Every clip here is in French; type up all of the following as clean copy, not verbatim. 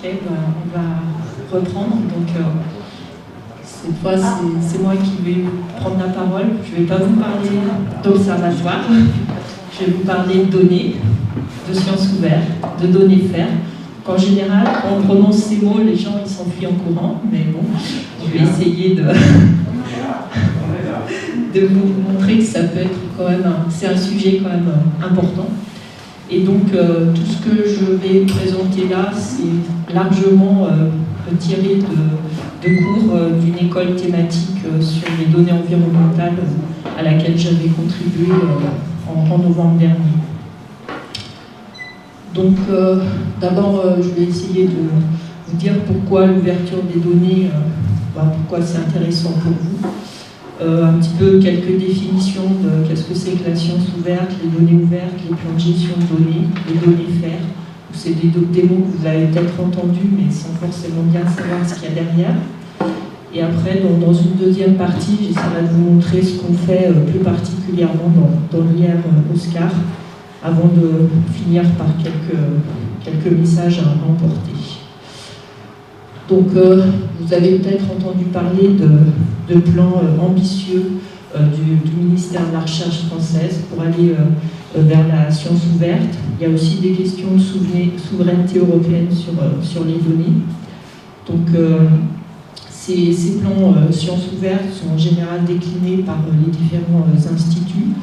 Ok, on va reprendre. Donc, cette fois, c'est moi qui vais prendre la parole. Je ne vais pas vous parler d'observatoire. Je vais vous parler de données, de sciences ouvertes, de données faire. En général, quand on prononce ces mots, les gens ils s'enfuient en courant. Mais bon, je vais essayer de vous montrer que ça peut être quand même c'est un sujet quand même important. Et donc, tout ce que je vais présenter là, c'est largement tiré de cours d'une école thématique sur les données environnementales à laquelle j'avais contribué en novembre dernier. Donc, d'abord, je vais essayer de vous dire pourquoi l'ouverture des données, pourquoi c'est intéressant pour vous. Un petit peu quelques définitions de qu'est-ce que c'est que la science ouverte, les données ouvertes, les plans de gestion de données, les données faire. C'est des mots que vous avez peut-être entendus, mais sans forcément bien savoir ce qu'il y a derrière. Et après, dans une deuxième partie, j'essaierai de vous montrer ce qu'on fait plus particulièrement dans l'IR Oscar, avant de finir par quelques messages à emporter. Donc, vous avez peut-être entendu parler de plans ambitieux du ministère de la Recherche française pour aller vers la science ouverte. Il y a aussi des questions de souveraineté européenne sur les données. Donc, ces plans sciences ouvertes sont en général déclinés par les différents instituts.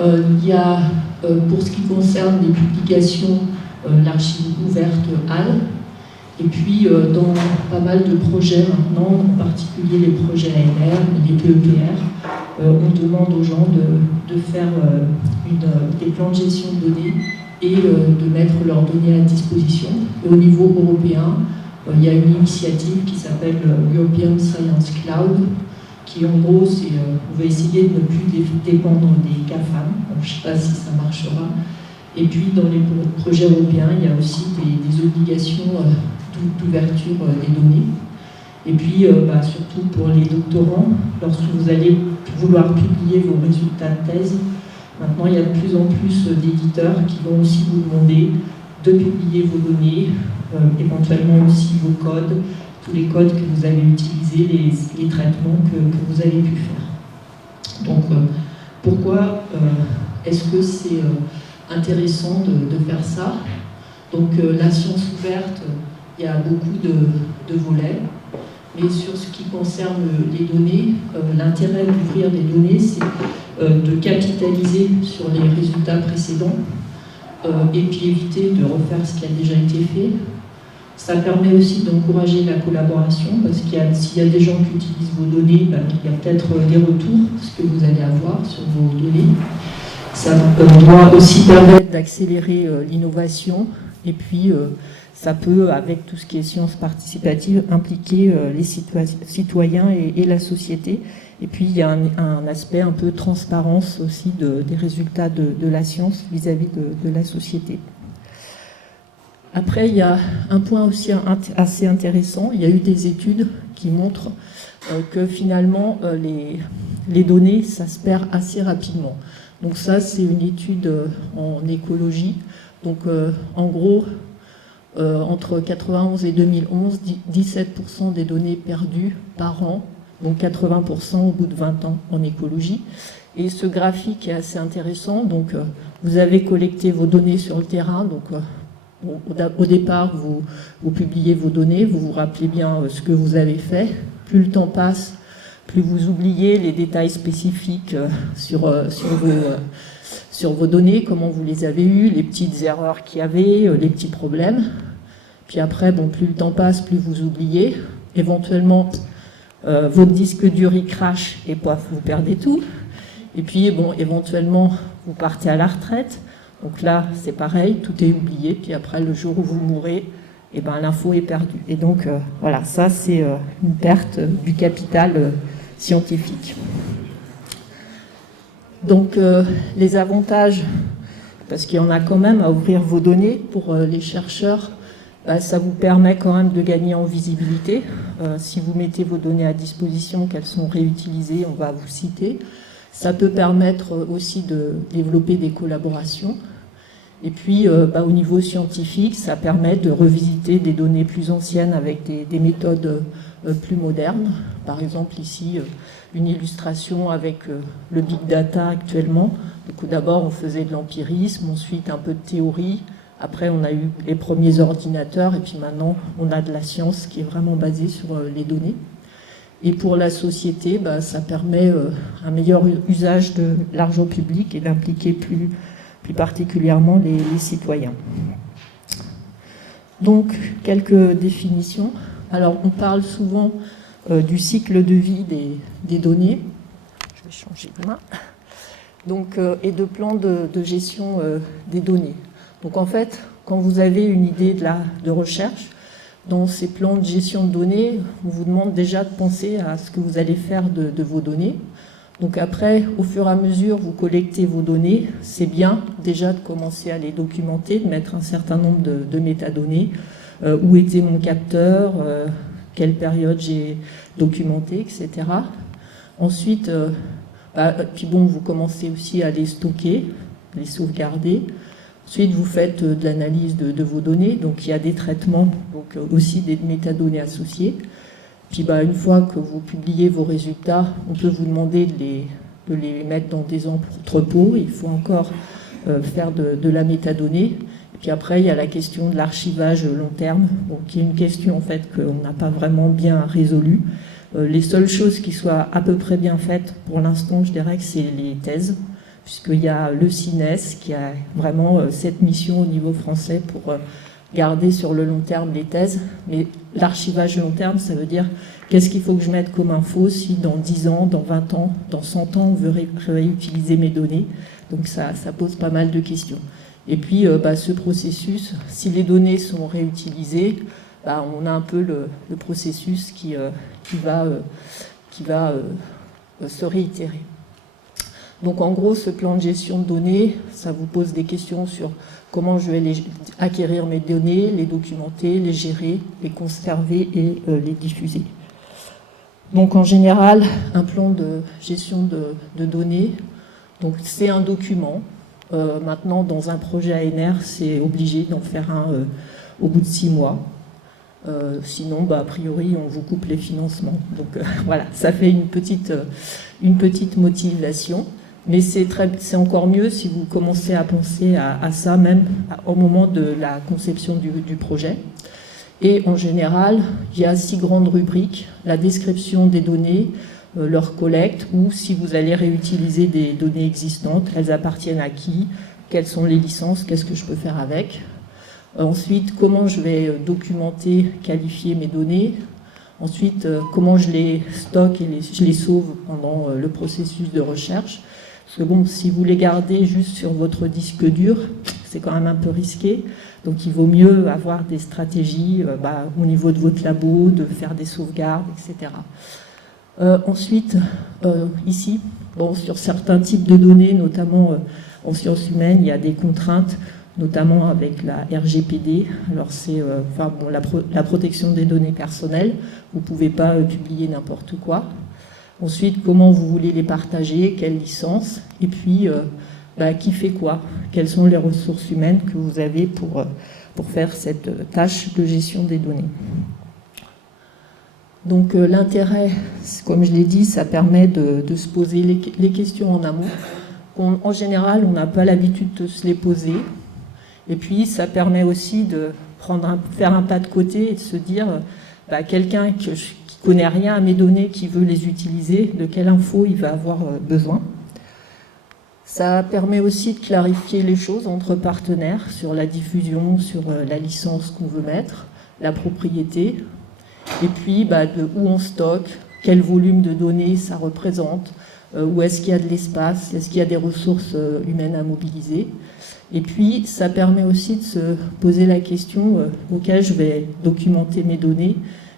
Il y a, pour ce qui concerne les publications, l'archive ouverte HAL. Et puis, dans pas mal de projets maintenant, en particulier les projets ANR, les PEPR, on demande aux gens de faire des plans de gestion de données et de mettre leurs données à disposition. Et au niveau européen, il y a une initiative qui s'appelle European Science Cloud, qui en gros, on veut essayer de ne plus dépendre des GAFAM. Je ne sais pas si ça marchera. Et puis, dans les projets européens, il y a aussi des obligations d'ouverture des données. Et puis, surtout pour les doctorants, lorsque vous allez vouloir publier vos résultats de thèse, maintenant, il y a de plus en plus d'éditeurs qui vont aussi vous demander de publier vos données, éventuellement aussi vos codes, tous les codes que vous avez utilisés, les traitements que vous avez pu faire. Donc, pourquoi est-ce que c'est intéressant de faire ça? Donc, la science ouverte, il y a beaucoup de volets, mais sur ce qui concerne les données, l'intérêt d'ouvrir des données, c'est de capitaliser sur les résultats précédents et puis éviter de refaire ce qui a déjà été fait. Ça permet aussi d'encourager la collaboration, parce qu'il s'il y a des gens qui utilisent vos données, il y a peut-être des retours, ce que vous allez avoir sur vos données. Ça doit aussi permettre d'accélérer l'innovation, et puis ça peut, avec tout ce qui est sciences participatives, impliquer les citoyens et la société. Et puis il y a un aspect un peu transparence aussi des résultats de la science vis-à-vis de la société. Après, il y a un point aussi assez intéressant. Il y a eu des études qui montrent que finalement, les données, ça se perd assez rapidement. Donc ça, c'est une étude en écologie. Donc en gros, entre 91 et 2011, 17% des données perdues par an, donc 80% au bout de 20 ans en écologie. Et ce graphique est assez intéressant. Donc vous avez collecté vos données sur le terrain. Donc au départ, vous publiez vos données, vous vous rappelez bien ce que vous avez fait. Plus le temps passe, plus vous oubliez les détails spécifiques sur vos données, comment vous les avez eues, les petites erreurs qu'il y avait, les petits problèmes. Puis après, plus le temps passe, plus vous oubliez. Éventuellement, votre disque dur il crache et pof, vous perdez tout. Et puis, éventuellement, vous partez à la retraite. Donc là, c'est pareil, tout est oublié. Puis après, le jour où vous mourrez, l'info est perdue. Et donc, voilà, ça, c'est une perte du capital scientifique. Donc, les avantages, parce qu'il y en a quand même à ouvrir vos données pour les chercheurs, ça vous permet quand même de gagner en visibilité. Si vous mettez vos données à disposition, qu'elles sont réutilisées, on va vous citer. Ça peut permettre aussi de développer des collaborations. Et puis, au niveau scientifique, ça permet de revisiter des données plus anciennes avec des méthodes plus modernes. Par exemple, ici, une illustration avec le big data actuellement. Donc, d'abord, on faisait de l'empirisme, ensuite un peu de théorie. Après, on a eu les premiers ordinateurs, et puis maintenant, on a de la science qui est vraiment basée sur les données. Et pour la société, ça permet un meilleur usage de l'argent public et d'impliquer plus particulièrement les citoyens. Donc, quelques définitions. Alors, on parle souvent du cycle de vie des données. Je vais changer de main. Donc, et de plans de gestion des données. Donc, en fait, quand vous avez une idée de recherche, dans ces plans de gestion de données, on vous demande déjà de penser à ce que vous allez faire de vos données. Donc après, au fur et à mesure, vous collectez vos données. C'est bien déjà de commencer à les documenter, de mettre un certain nombre de métadonnées. Où était mon capteur, quelle période j'ai documenté, etc. Ensuite, vous commencez aussi à les stocker, les sauvegarder. Ensuite, vous faites de l'analyse de vos données. Donc il y a des traitements, donc aussi des métadonnées associées. Puis une fois que vous publiez vos résultats, on peut vous demander de les mettre dans des entrepôts. Il faut encore faire de la métadonnée. Et puis après, il y a la question de l'archivage long terme, qui est une question en fait qu'on n'a pas vraiment bien résolue. Les seules choses qui soient à peu près bien faites pour l'instant, je dirais que c'est les thèses, puisqu'il y a le CINES qui a vraiment cette mission au niveau français pour garder sur le long terme les thèses, mais l'archivage long terme, ça veut dire qu'est-ce qu'il faut que je mette comme info si dans 10 ans, dans 20 ans, dans 100 ans, on veut réutiliser mes données. Donc ça pose pas mal de questions. Et puis ce processus, si les données sont réutilisées, on a un peu le processus qui va se réitérer. Donc en gros, ce plan de gestion de données, ça vous pose des questions sur comment je vais acquérir mes données, les documenter, les gérer, les conserver et les diffuser. Donc en général, un plan de gestion de données, donc c'est un document. Maintenant, dans un projet ANR, c'est obligé d'en faire un au bout de 6 mois. Sinon, a priori, on vous coupe les financements. Donc voilà, ça fait une petite motivation. Mais c'est encore mieux si vous commencez à penser à ça même au moment de la conception du projet. Et en général, il y a 6 grandes rubriques. La description des données, leur collecte, ou si vous allez réutiliser des données existantes, elles appartiennent à qui, quelles sont les licences, qu'est-ce que je peux faire avec. Ensuite, comment je vais documenter, qualifier mes données. Ensuite, comment je les stocke et je les sauve pendant le processus de recherche. Parce que si vous les gardez juste sur votre disque dur, c'est quand même un peu risqué. Donc il vaut mieux avoir des stratégies au niveau de votre labo, de faire des sauvegardes, etc. Ensuite, ici, sur certains types de données, notamment en sciences humaines, il y a des contraintes, notamment avec la RGPD. Alors c'est la protection des données personnelles. Vous ne pouvez pas publier n'importe quoi. Ensuite, comment vous voulez les partager, quelle licence, et puis qui fait quoi, quelles sont les ressources humaines que vous avez pour faire cette tâche de gestion des données. Donc l'intérêt, comme je l'ai dit, ça permet de se poser les questions en amont. En général, on n'a pas l'habitude de se les poser, et puis ça permet aussi de faire un pas de côté et de se dire quelqu'un qui connaît rien à mes données, qui veut les utiliser, de quelle info il va avoir besoin. Ça permet aussi de clarifier les choses entre partenaires sur la diffusion, sur la licence qu'on veut mettre, la propriété, et puis de où on stocke, quel volume de données ça représente, où est-ce qu'il y a de l'espace, est-ce qu'il y a des ressources humaines à mobiliser. Et puis ça permet aussi de se poser la question, ok, je vais documenter mes données,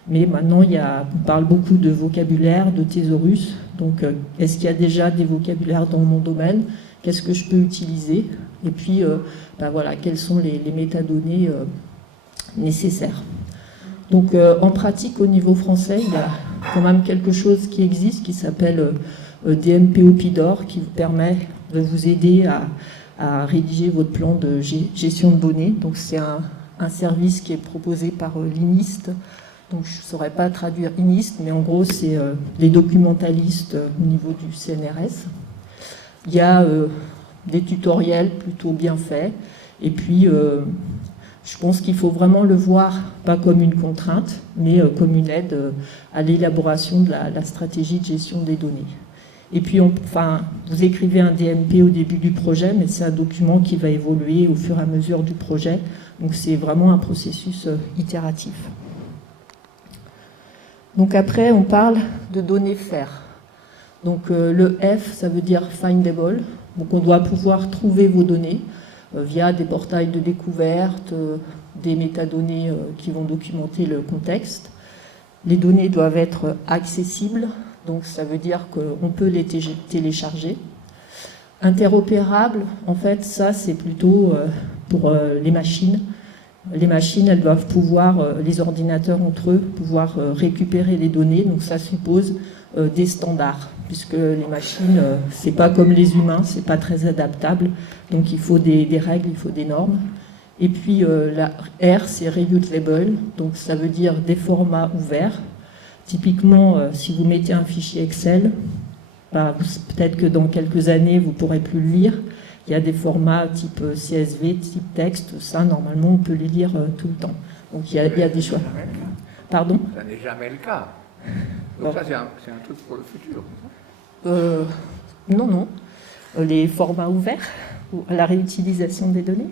mais maintenant, on parle beaucoup de vocabulaire, de thésaurus. Donc, est-ce qu'il y a déjà des vocabulaires dans mon domaine? Qu'est-ce que je peux utiliser? Et puis, quelles sont les métadonnées nécessaires? Donc, en pratique, au niveau français, il y a quand même quelque chose qui existe, qui s'appelle DMPO-PIDOR, qui vous permet de vous aider à rédiger votre plan de gestion de données. Donc c'est un service qui est proposé par l'INIST. Donc je ne saurais pas traduire INIST, mais en gros c'est les documentalistes au niveau du CNRS. Il y a des tutoriels plutôt bien faits. Et puis je pense qu'il faut vraiment le voir pas comme une contrainte, mais comme une aide à l'élaboration de la stratégie de gestion des données. Et puis, vous écrivez un DMP au début du projet, mais c'est un document qui va évoluer au fur et à mesure du projet. Donc, c'est vraiment un processus itératif. Donc, après, on parle de données FAIR. Donc, le F, ça veut dire Findable. Donc, on doit pouvoir trouver vos données via des portails de découverte, des métadonnées qui vont documenter le contexte. Les données doivent être accessibles. Donc ça veut dire qu'on peut les télécharger. Interopérable, en fait, ça c'est plutôt pour les machines. Les machines, elles doivent pouvoir, les ordinateurs entre eux, pouvoir récupérer les données. Donc ça suppose des standards, puisque les machines, c'est pas comme les humains, c'est pas très adaptable. Donc il faut des règles, il faut des normes. Et puis la R, c'est reusable, donc ça veut dire des formats ouverts. Typiquement, si vous mettez un fichier Excel, peut-être que dans quelques années, vous ne pourrez plus le lire. Il y a des formats type CSV, type texte, ça, normalement, on peut les lire tout le temps. Donc, il y a des choix. Pardon ? Ça n'est jamais le cas. Donc, ça, c'est un truc pour le futur. Non. Les formats ouverts, ou la réutilisation des données ?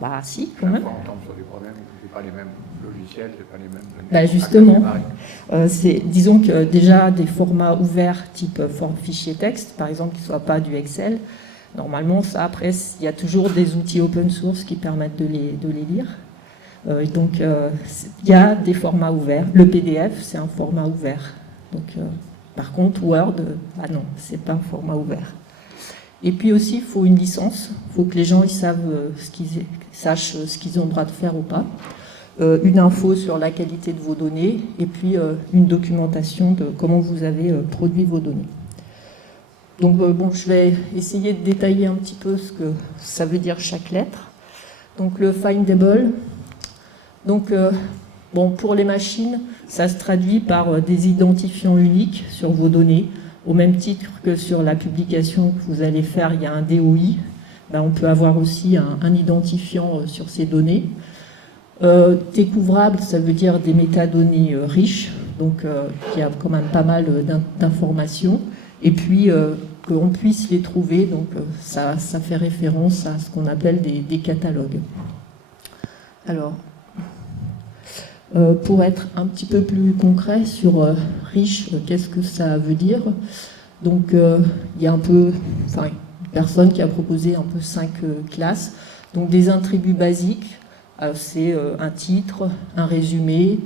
Bah, si, quand même. On tombe sur des problèmes où ce n'est pas les mêmes logiciels, ce n'est pas les mêmes données. Bah justement, disons que déjà des formats ouverts type fichier texte, par exemple, qui ne soient pas du Excel, normalement, ça, après, il y a toujours des outils open source qui permettent de les lire. Donc, il y a des formats ouverts. Le PDF, c'est un format ouvert. Donc, par contre, Word, non, c'est pas un format ouvert. Et puis aussi, il faut une licence. Il faut que les gens ils sachent ce qu'ils ont le droit de faire ou pas. Une info sur la qualité de vos données et puis une documentation de comment vous avez produit vos données. Donc je vais essayer de détailler un petit peu ce que ça veut dire chaque lettre. Donc le findable, donc pour les machines, ça se traduit par des identifiants uniques sur vos données, au même titre que sur la publication que vous allez faire, il y a un DOI, on peut avoir aussi un identifiant sur ces données. Découvrable, ça veut dire des métadonnées riches, donc il y a quand même pas mal d'informations, et puis qu'on puisse les trouver, donc ça fait référence à ce qu'on appelle des catalogues. Alors, pour être un petit peu plus concret sur riche, qu'est-ce que ça veut dire ? Donc il y a une personne qui a proposé un peu 5 classes, donc des attributs basiques. C'est un titre, un résumé,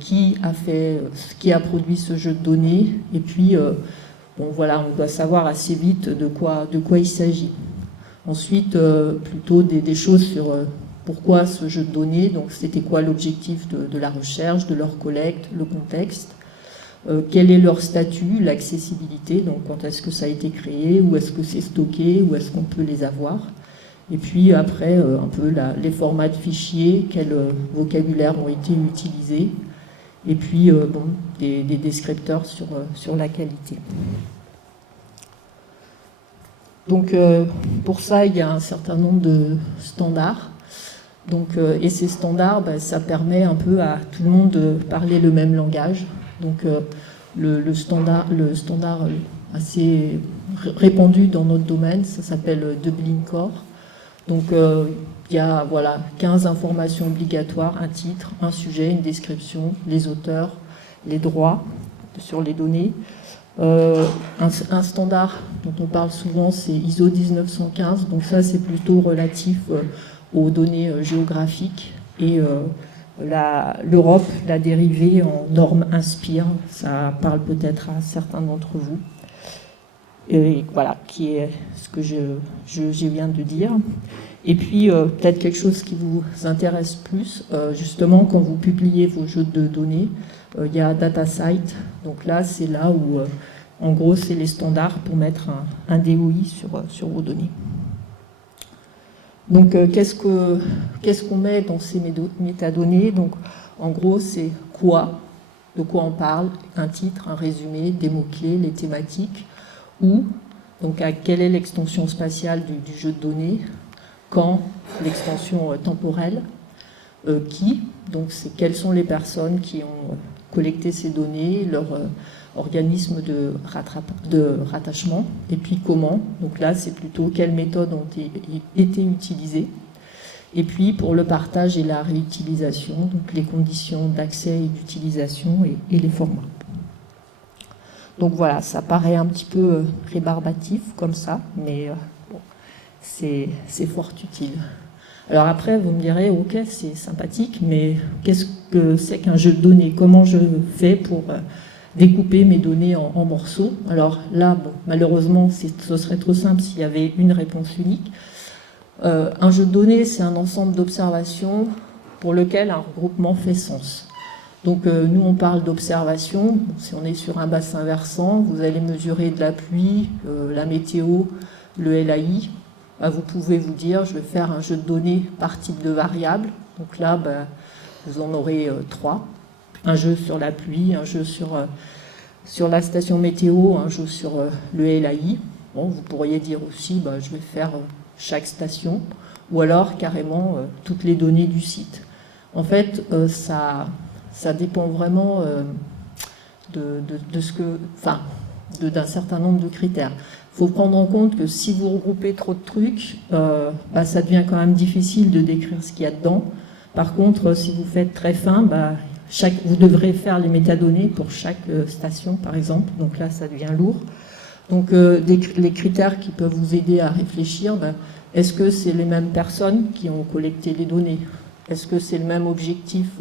qui a produit ce jeu de données, et puis on doit savoir assez vite de quoi il s'agit. Ensuite, plutôt des choses sur pourquoi ce jeu de données, donc c'était quoi l'objectif de la recherche, de leur collecte, le contexte, quel est leur statut, l'accessibilité, donc quand est-ce que ça a été créé, où est-ce que c'est stocké, où est-ce qu'on peut les avoir. Et puis après, un peu les formats de fichiers, quels vocabulaires ont été utilisés, et puis des descripteurs sur la qualité. Donc pour ça, il y a un certain nombre de standards. Donc, et ces standards, ça permet un peu à tout le monde de parler le même langage. Donc le standard assez répandu dans notre domaine, ça s'appelle Dublin Core. Donc il y a 15 informations obligatoires, un titre, un sujet, une description, les auteurs, les droits sur les données. Un standard dont on parle souvent, c'est ISO 19115, donc ça c'est plutôt relatif aux données géographiques, et l'Europe l'a dérivé en norme Inspire, ça parle peut-être à certains d'entre vous, et voilà, qui est ce que je viens de dire. Et puis peut-être quelque chose qui vous intéresse plus, justement quand vous publiez vos jeux de données, il y a DataCite, donc là c'est là où en gros c'est les standards pour mettre un DOI sur vos données. Donc, qu'est-ce qu'on met dans ces métadonnées? Donc, en gros, c'est quoi, de quoi on parle, un titre, un résumé, des mots-clés, les thématiques, où, donc, quelle est l'extension spatiale du jeu de données, quand, l'extension temporelle, qui, donc, c'est quelles sont les personnes qui ont collecté ces données, leur organisme de rattachement, et puis comment. Donc là, c'est plutôt quelles méthodes ont été utilisées. Et puis pour le partage et la réutilisation, donc les conditions d'accès et d'utilisation et les formats. Donc voilà, ça paraît un petit peu rébarbatif comme ça, mais bon, c'est fort utile. Alors après, vous me direz, ok, c'est sympathique, mais qu'est-ce que c'est qu'un jeu de données? Comment je fais pour découper mes données en morceaux? Alors là, bon, malheureusement, ce serait trop simple s'il y avait une réponse unique. Un jeu de données, c'est un ensemble d'observations pour lequel un regroupement fait sens. Donc nous, on parle d'observation. Si on est sur un bassin versant, vous allez mesurer de la pluie, la météo, le LAI. Vous pouvez vous dire, je vais faire un jeu de données par type de variable. Donc là, vous en aurez 3. Un jeu sur la pluie, un jeu sur la station météo, un jeu sur le LAI. Bon, vous pourriez dire aussi, je vais faire chaque station, ou alors carrément toutes les données du site. En fait, ça dépend vraiment d'un certain nombre de critères. Il faut prendre en compte que si vous regroupez trop de trucs, ça devient quand même difficile de décrire ce qu'il y a dedans. Par contre, si vous faites très fin, vous devrez faire les métadonnées pour chaque station, par exemple. Donc là, ça devient lourd. Donc, les critères qui peuvent vous aider à réfléchir, est-ce que c'est les mêmes personnes qui ont collecté les données? Est-ce que c'est le même objectif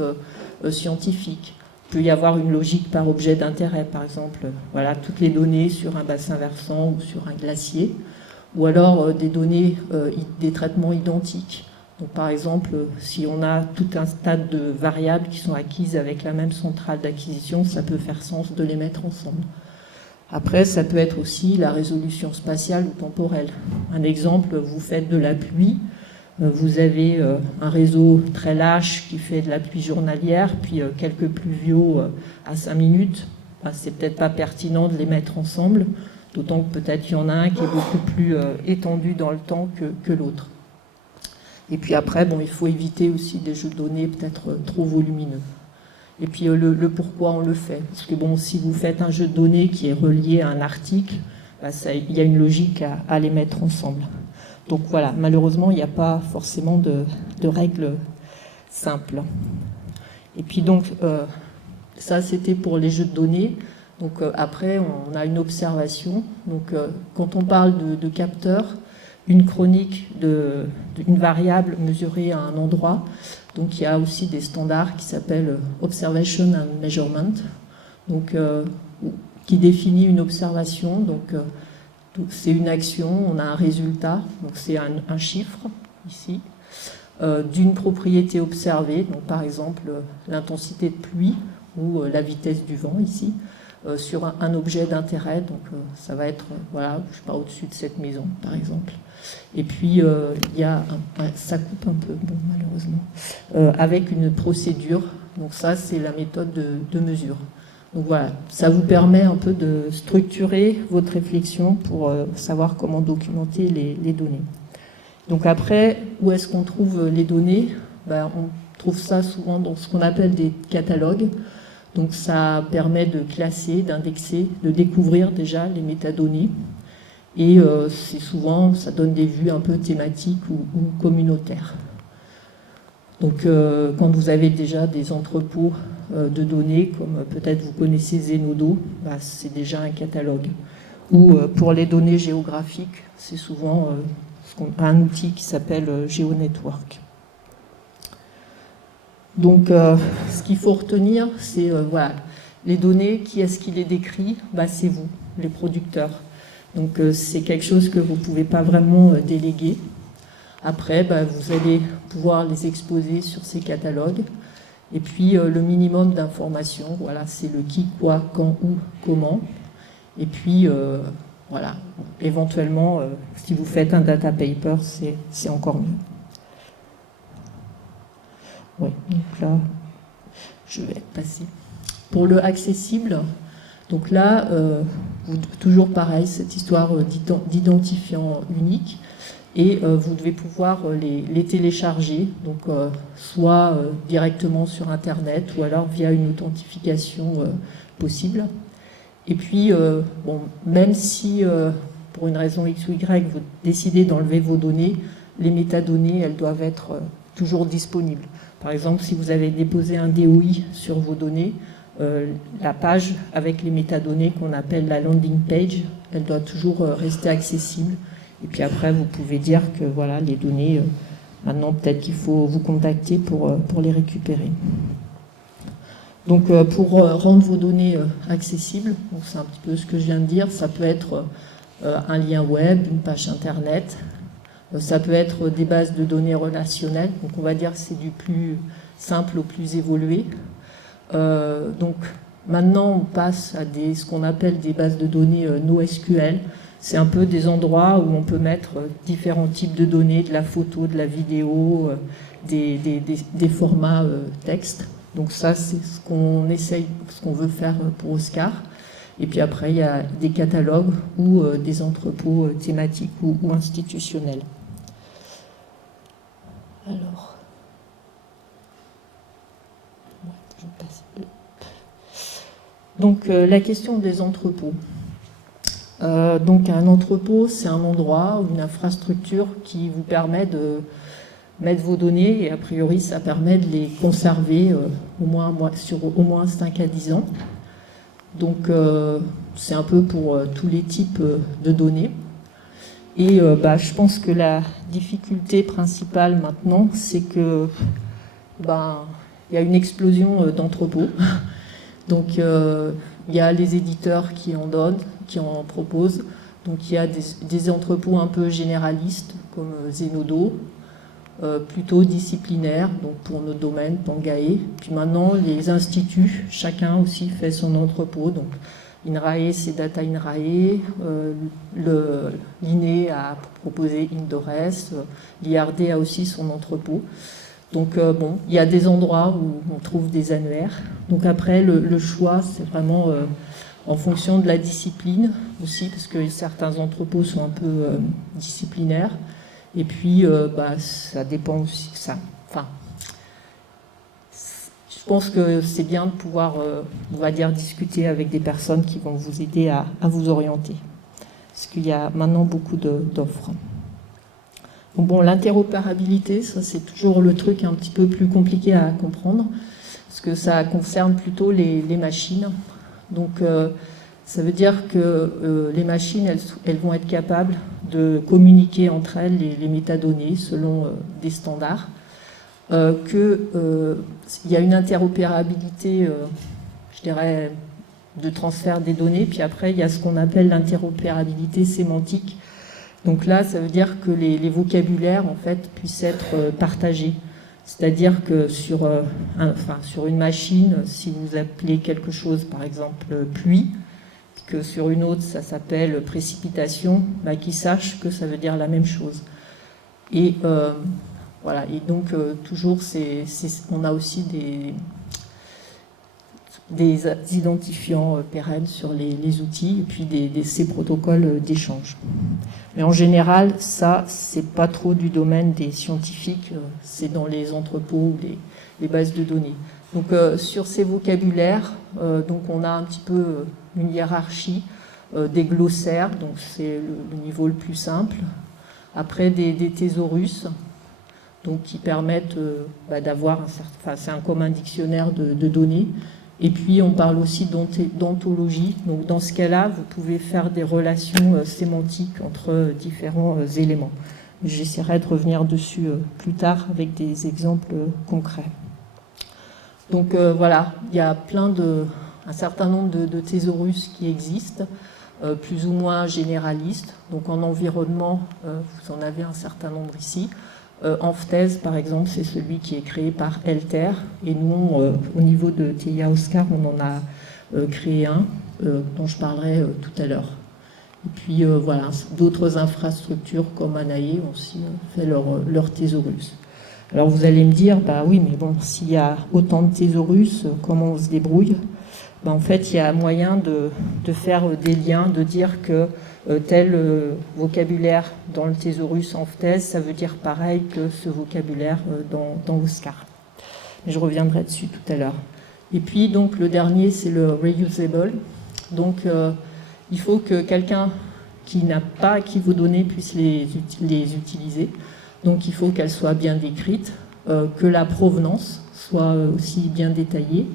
scientifique? Il peut y avoir une logique par objet d'intérêt, par exemple, voilà, toutes les données sur un bassin versant ou sur un glacier, ou alors des données, des traitements identiques. Donc, par exemple, si on a tout un stade de variables qui sont acquises avec la même centrale d'acquisition, ça peut faire sens de les mettre ensemble. Après, ça peut être aussi la résolution spatiale ou temporelle. Un exemple, vous faites de la pluie, vous avez un réseau très lâche qui fait de la pluie journalière, puis quelques pluviaux à 5 minutes. C'est peut-être pas pertinent de les mettre ensemble, d'autant que peut-être il y en a un qui est beaucoup plus étendu dans le temps que l'autre. Et puis après, il faut éviter aussi des jeux de données peut-être trop volumineux. Et puis le pourquoi on le fait. Parce que si vous faites un jeu de données qui est relié à un article, il y a une logique à les mettre ensemble. Donc voilà, malheureusement, il n'y a pas forcément de règles simples. Et puis donc, ça c'était pour les jeux de données. Donc après, on a une observation. Donc quand on parle de capteurs, une chronique d'une variable mesurée à un endroit. Donc il y a aussi des standards qui s'appellent Observation and Measurement, donc, qui définit une observation. Donc c'est une action, on a un résultat, donc c'est un chiffre ici, d'une propriété observée, donc par exemple l'intensité de pluie ou la vitesse du vent ici, sur un objet d'intérêt. Donc ça va être, je sais pas, au-dessus de cette maison par exemple. Et puis il y a ça coupe un peu, malheureusement, avec une procédure. Donc ça, c'est la méthode de mesure. Donc voilà, ça vous permet un peu de structurer votre réflexion pour savoir comment documenter les données. Donc après, où est-ce qu'on trouve les données? On trouve ça souvent dans ce qu'on appelle des catalogues. Donc ça permet de classer, d'indexer, de découvrir déjà les métadonnées. Et c'est souvent, ça donne des vues un peu thématiques ou communautaires. Donc quand vous avez déjà des entrepôts de données, comme peut-être vous connaissez Zenodo, c'est déjà un catalogue. Ou pour les données géographiques, c'est souvent un outil qui s'appelle GeoNetwork. Donc ce qu'il faut retenir, c'est les données, qui est-ce qui les décrit? C'est vous, les producteurs. Donc c'est quelque chose que vous ne pouvez pas vraiment déléguer. Après, vous allez pouvoir les exposer sur ces catalogues. Et puis le minimum d'informations, c'est le qui, quoi, quand, où, comment. Et puis éventuellement, si vous faites un data paper, c'est encore mieux. Oui, donc là, je vais passer. Pour le accessible, donc là, toujours pareil, cette histoire d'identifiant unique, et vous devez pouvoir les télécharger, donc soit directement sur Internet, ou alors via une authentification possible. Et puis, bon, même si, pour une raison X ou Y, vous décidez d'enlever vos données, les métadonnées, elles doivent être toujours disponibles. Par exemple, si vous avez déposé un DOI sur vos données, la page avec les métadonnées qu'on appelle la landing page, elle doit toujours rester accessible. Et puis après, vous pouvez dire que voilà, les données, maintenant peut-être qu'il faut vous contacter pour les récupérer. Donc pour rendre vos données accessibles, c'est un petit peu ce que je viens de dire, ça peut être un lien web, une page internet, ça peut être des bases de données relationnelles, donc on va dire que c'est du plus simple au plus évolué. Donc maintenant on passe à ce qu'on appelle des bases de données NoSQL. C'est un peu des endroits où on peut mettre différents types de données, de la photo, de la vidéo, des formats texte. Donc ça, c'est ce qu'on essaye, ce qu'on veut faire pour Oscar. Et puis après, il y a des catalogues ou des entrepôts thématiques ou institutionnels. Alors, je passe. Donc la question des entrepôts. Donc un entrepôt, c'est un endroit ou une infrastructure qui vous permet de mettre vos données et a priori ça permet de les conserver sur au moins 5 à 10 ans. Donc c'est un peu pour tous les types de données. Et je pense que la difficulté principale maintenant, c'est que il y a une explosion d'entrepôts. Donc il y a les éditeurs qui en donnent, qui en proposent. Donc il y a des entrepôts un peu généralistes comme Zenodo, plutôt disciplinaires, donc pour nos domaines, Pangaea. Puis maintenant les instituts, chacun aussi fait son entrepôt. Donc INRAE, c'est Data INRAE, l'INE a proposé Indores, l'IRD a aussi son entrepôt. Donc il y a des endroits où on trouve des annuaires. Donc après, le choix, c'est vraiment en fonction de la discipline aussi, parce que certains entrepôts sont un peu disciplinaires. Et puis, ça dépend aussi. Je pense que c'est bien de pouvoir, on va dire, discuter avec des personnes qui vont vous aider à vous orienter. Parce qu'il y a maintenant beaucoup d'offres. Bon, l'interopérabilité, ça c'est toujours le truc un petit peu plus compliqué à comprendre, parce que ça concerne plutôt les machines. Donc ça veut dire que les machines, elles vont être capables de communiquer entre elles les métadonnées selon des standards, qu'il y a une interopérabilité, je dirais, de transfert des données, puis après il y a ce qu'on appelle l'interopérabilité sémantique. Donc là, ça veut dire que les vocabulaires, en fait, puissent être partagés. C'est-à-dire que sur une machine, si vous appelez quelque chose, par exemple, pluie, que sur une autre, ça s'appelle précipitation, qu'ils sachent que ça veut dire la même chose. Et voilà. Et donc, toujours, on a aussi des identifiants pérennes sur les outils et puis ces protocoles d'échange. Mais en général, ça, c'est pas trop du domaine des scientifiques, c'est dans les entrepôts ou les bases de données. Donc sur ces vocabulaires, donc on a un petit peu une hiérarchie, des glossaires, donc c'est le niveau le plus simple. Après des thésaurus, donc qui permettent d'avoir c'est un commun dictionnaire de données. Et puis on parle aussi d'ontologie. Donc dans ce cas-là, vous pouvez faire des relations sémantiques entre différents éléments. J'essaierai de revenir dessus plus tard avec des exemples concrets. Donc voilà, il y a un certain nombre de thésaurus qui existent, plus ou moins généralistes. Donc en environnement, vous en avez un certain nombre ici. Amphthèse, par exemple, c'est celui qui est créé par Elter. Et nous, au niveau de TIA Oscar, on en a créé un, dont je parlerai tout à l'heure. Et puis, voilà, d'autres infrastructures comme Anae ont aussi fait leur thésaurus. Alors vous allez me dire, bah oui, mais bon, s'il y a autant de thésaurus, comment on se débrouille? Bah, en fait, il y a moyen de faire des liens, de dire que tel vocabulaire dans le thésaurus en thèse, ça veut dire pareil que ce vocabulaire dans Oscar. Mais je reviendrai dessus tout à l'heure. Et puis, donc, le dernier, c'est le reusable. Donc, il faut que quelqu'un qui n'a pas acquis vos données puisse les utiliser. Donc, il faut qu'elles soient bien décrites, que la provenance soit aussi bien détaillée.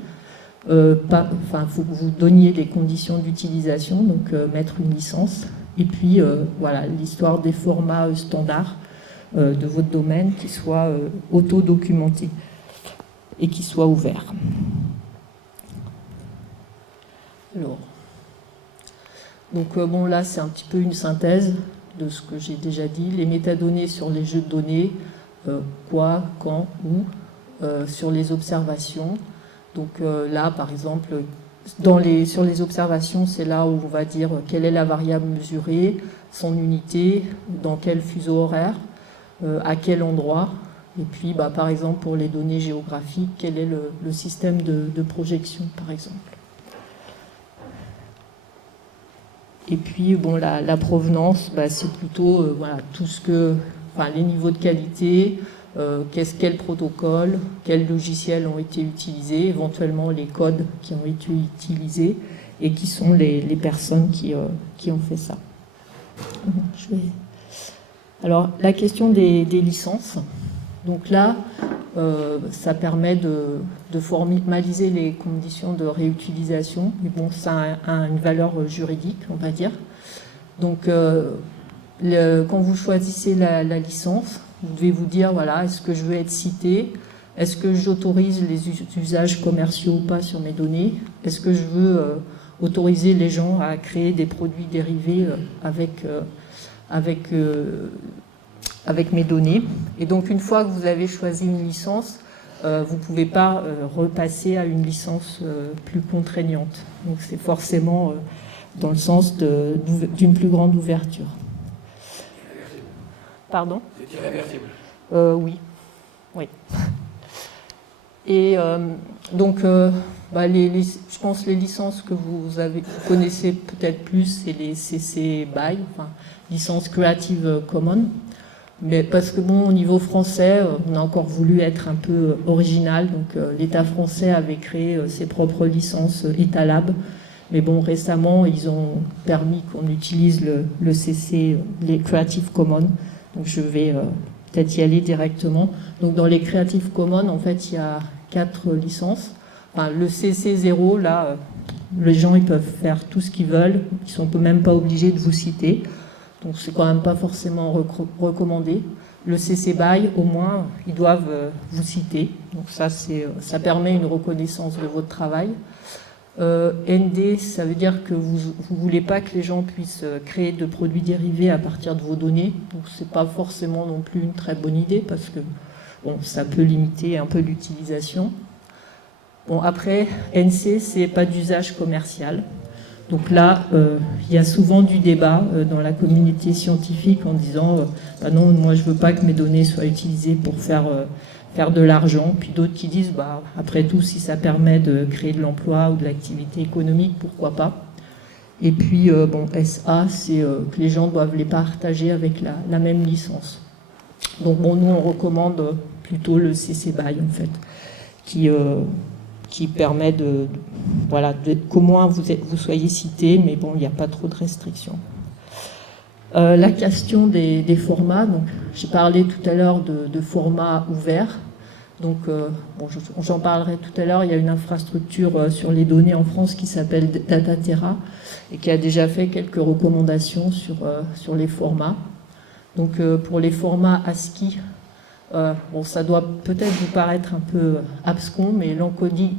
Faut que vous donniez les conditions d'utilisation, donc mettre une licence. Et puis, voilà, l'histoire des formats standards de votre domaine qui soient auto-documentés et qui soient ouverts. Alors, donc bon, là, c'est un petit peu une synthèse de ce que j'ai déjà dit. Les métadonnées sur les jeux de données, quoi, quand, où, sur les observations. Donc là, par exemple, sur les observations, c'est là où on va dire quelle est la variable mesurée, son unité, dans quel fuseau horaire, à quel endroit. Et puis, par exemple, pour les données géographiques, quel est le système de projection, par exemple. Et puis, bon, la provenance, c'est plutôt voilà, tout ce que, les niveaux de qualité, quel protocole, quels logiciels ont été utilisés, éventuellement les codes qui ont été utilisés et qui sont les personnes qui ont fait ça. Alors, la question des licences. Donc là, ça permet de formaliser les conditions de réutilisation. Mais bon, ça a une valeur juridique, on va dire. Donc, quand vous choisissez la licence, vous devez vous dire, voilà, est-ce que je veux être cité? Est-ce que j'autorise les usages commerciaux ou pas sur mes données? Est-ce que je veux autoriser les gens à créer des produits dérivés avec mes données? Et donc, une fois que vous avez choisi une licence, vous ne pouvez pas repasser à une licence plus contraignante. Donc, c'est forcément dans le sens d'une plus grande ouverture. Pardon ? C'est irréversible. Oui. Et donc, je pense que les licences que vous connaissez peut-être plus, c'est les CC BY, licence Creative Commons. Mais parce que bon, au niveau français, on a encore voulu être un peu original. Donc, l'État français avait créé ses propres licences Etalab. Mais bon, récemment, ils ont permis qu'on utilise le CC, les Creative Commons. Donc je vais peut-être y aller directement. Donc dans les Creative Commons, en fait, il y a 4 licences. Le CC0, là, les gens ils peuvent faire tout ce qu'ils veulent. Ils sont même pas obligés de vous citer. Donc c'est quand même pas forcément recommandé. Le CC BY, au moins, ils doivent vous citer. Donc ça permet une reconnaissance de votre travail. ND, ça veut dire que vous ne voulez pas que les gens puissent créer de produits dérivés à partir de vos données. Donc, ce n'est pas forcément non plus une très bonne idée parce que bon, ça peut limiter un peu l'utilisation. Bon, après, NC, c'est pas d'usage commercial. Donc là, il y a souvent du débat dans la communauté scientifique en disant non, moi je ne veux pas que mes données soient utilisées pour faire de l'argent, puis d'autres qui disent après tout, si ça permet de créer de l'emploi ou de l'activité économique, pourquoi pas. Et puis SA, c'est que les gens doivent les partager avec la même licence. Donc bon, nous on recommande plutôt le CC BY en fait, qui permet qu'au moins vous soyez cité, mais bon, il n'y a pas trop de restrictions. La question des formats, donc j'ai parlé tout à l'heure de formats ouverts. Donc, j'en parlerai tout à l'heure. Il y a une infrastructure sur les données en France qui s'appelle Dataterra et qui a déjà fait quelques recommandations sur les formats. Donc, pour les formats ASCII, ça doit peut-être vous paraître un peu abscon, mais l'encoding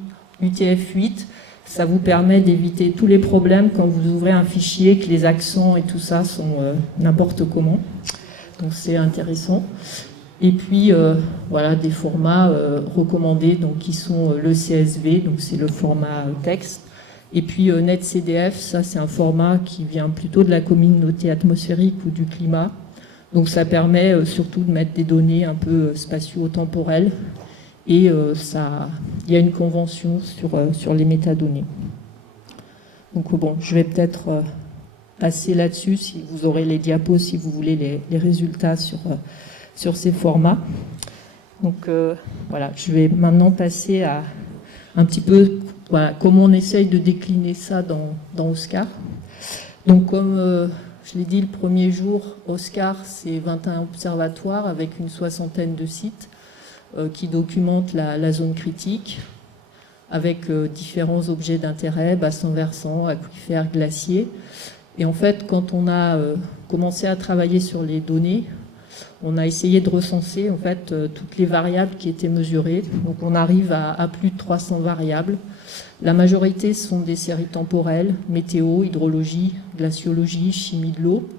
UTF-8, ça vous permet d'éviter tous les problèmes quand vous ouvrez un fichier, que les accents et tout ça sont n'importe comment. Donc, c'est intéressant. Et puis, des formats recommandés donc, qui sont le CSV, donc c'est le format texte. Et puis NetCDF, ça c'est un format qui vient plutôt de la communauté atmosphérique ou du climat. Donc ça permet surtout de mettre des données un peu spatio-temporelles et il y a une convention sur les métadonnées. Donc bon, je vais peut-être passer là-dessus, si vous aurez les diapos, si vous voulez les résultats sur ces formats. Donc voilà, je vais maintenant passer à un petit peu comment on essaye de décliner ça dans OSCAR. Donc comme je l'ai dit le premier jour, OSCAR, c'est 21 observatoires avec une 60aine de sites qui documentent la zone critique avec différents objets d'intérêt, bassins versants, aquifères, glaciers. Et en fait, quand on a commencé à travailler sur les données, on a essayé de recenser en fait toutes les variables qui étaient mesurées. Donc on arrive à plus de 300 variables. La majorité sont des séries temporelles, météo, hydrologie, glaciologie, chimie de l'eau.